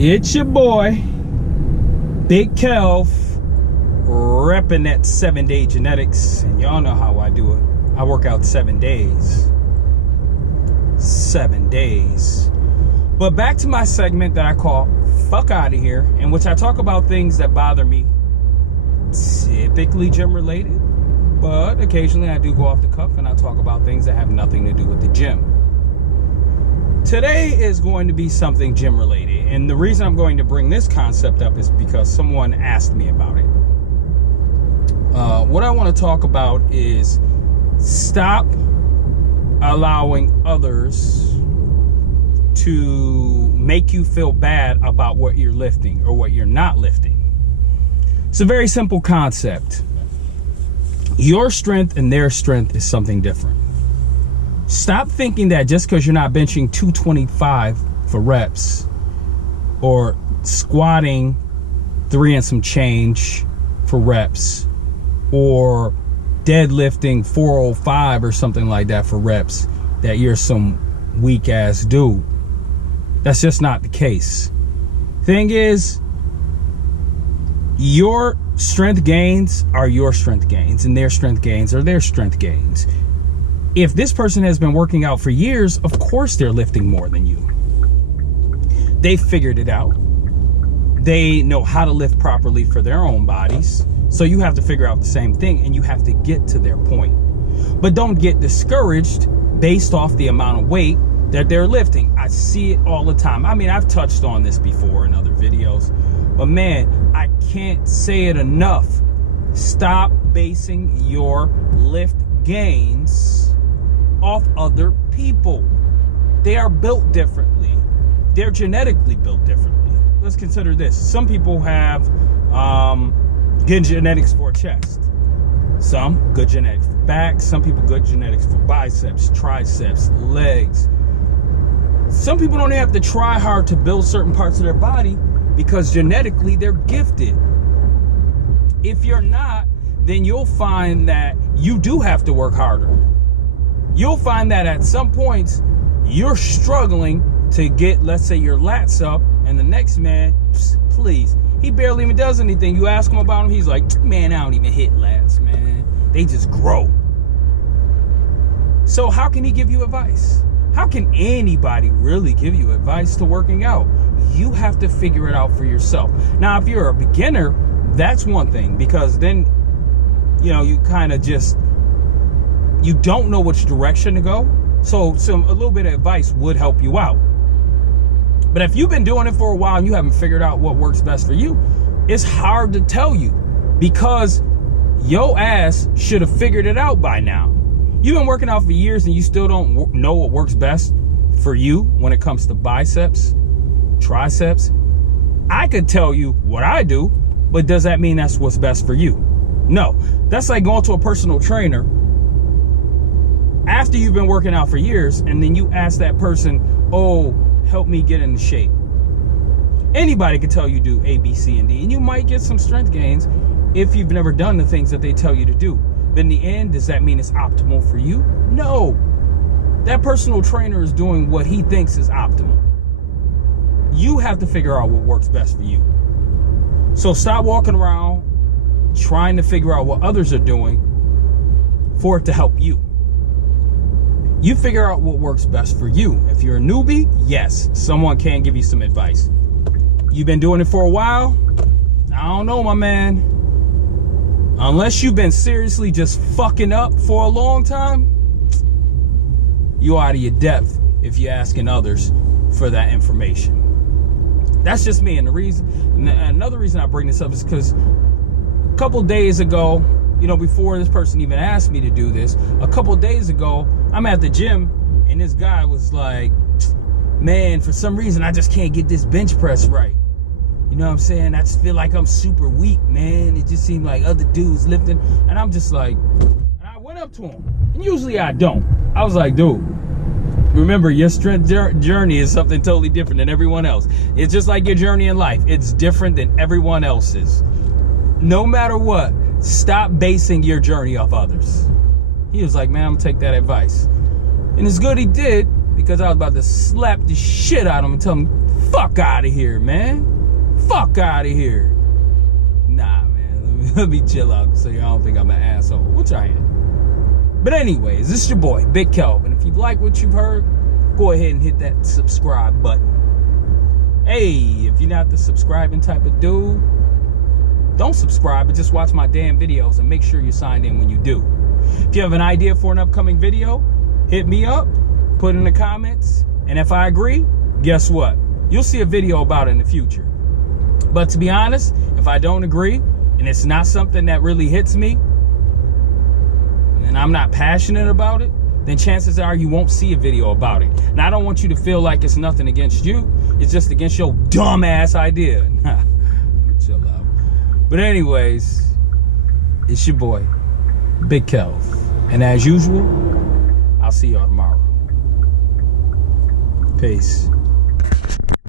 It's your boy, Big Kelv, repping that 7-day genetics. And y'all know how I do it. I work out 7 days. 7 days. But back to my segment that I call Fuck Outta Here, in which I talk about things that bother me. Typically gym related, but occasionally I do go off the cuff and I talk about things that have nothing to do with the gym. Today is going to be something gym related, and the reason I'm going to bring this concept up is because someone asked me about it. What I want to talk about is stop allowing others to make you feel bad about what you're lifting or what you're not lifting. It's a very simple concept. Your strength and their strength is something different. Stop thinking that just because you're not benching 225 for reps or squatting 3 and some change for reps or deadlifting 405 or something like that for reps that you're some weak ass dude. That's just not the case. Thing is, your strength gains are your strength gains and their strength gains are their strength gains. If this person has been working out for years, of course they're lifting more than you. They figured it out. They know how to lift properly for their own bodies. So you have to figure out the same thing and you have to get to their point. But don't get discouraged based off the amount of weight that they're lifting. I see it all the time. I mean, I've touched on this before in other videos, but man, I can't say it enough. Stop basing your lift gains off other people. They are built differently. They're genetically built differently. Let's consider this. Some people have good genetics for chest. Some good genetics for back. Some people good genetics for biceps, triceps, legs. Some people don't have to try hard to build certain parts of their body because genetically they're gifted. If you're not, then you'll find that you do have to work harder. You'll find that at some points you're struggling to get, let's say, your lats up, and the next man, please, he barely even does anything. You ask him about him, he's like, man, I don't even hit lats, man. They just grow. So how can he give you advice? How can anybody really give you advice to working out? You have to figure it out for yourself. Now, if you're a beginner, that's one thing, because then, you know, you kind of just, you don't know which direction to go. So a little bit of advice would help you out. But if you've been doing it for a while and you haven't figured out what works best for you, it's hard to tell you because your ass should have figured it out by now. You've been working out for years and you still don't know what works best for you when it comes to biceps, triceps. I could tell you what I do, but does that mean that's what's best for you? No. That's like going to a personal trainer after you've been working out for years and then you ask that person, oh, help me get into shape. Anybody could tell you do A, B, C, and D, and you might get some strength gains if you've never done the things that they tell you to do. But in the end, does that mean it's optimal for you? No. That personal trainer is doing what he thinks is optimal. You have to figure out what works best for you. So stop walking around trying to figure out what others are doing for it to help you. You figure out what works best for you. If you're a newbie, yes, someone can give you some advice. You've been doing it for a while? I don't know, my man. Unless you've been seriously just fucking up for a long time, you're out of your depth if you're asking others for that information. That's just me. And another reason I bring this up is because a couple days ago, you know, before this person even asked me to do this, a couple days ago, I'm at the gym and this guy was like, man, for some reason, I just can't get this bench press right. You know what I'm saying? I just feel like I'm super weak, man. It just seemed like other dudes lifting. And I'm just like, and I went up to him. And usually I don't. I was like, dude, remember, your strength journey is something totally different than everyone else. It's just like your journey in life. It's different than everyone else's. No matter what, stop basing your journey off others. He was like, man, I'm gonna take that advice. And it's good he did, because I was about to slap the shit out of him and tell him, fuck out of here, man. Fuck out of here. Nah, man. Let me chill out so y'all don't think I'm an asshole, which I am. But anyways, this is your boy, Big Kelvin. If you like what you've heard, go ahead and hit that subscribe button. Hey, if you're not the subscribing type of dude, don't subscribe, but just watch my damn videos and make sure you're signed in when you do. If you have an idea for an upcoming video, hit me up, put in the comments, and if I agree, guess what? You'll see a video about it in the future. But to be honest, if I don't agree, and it's not something that really hits me, and I'm not passionate about it, then chances are you won't see a video about it. And I don't want you to feel like it's nothing against you. It's just against your dumb ass idea. Chill out. But anyways, it's your boy, Big Kelv. And as usual, I'll see y'all tomorrow. Peace.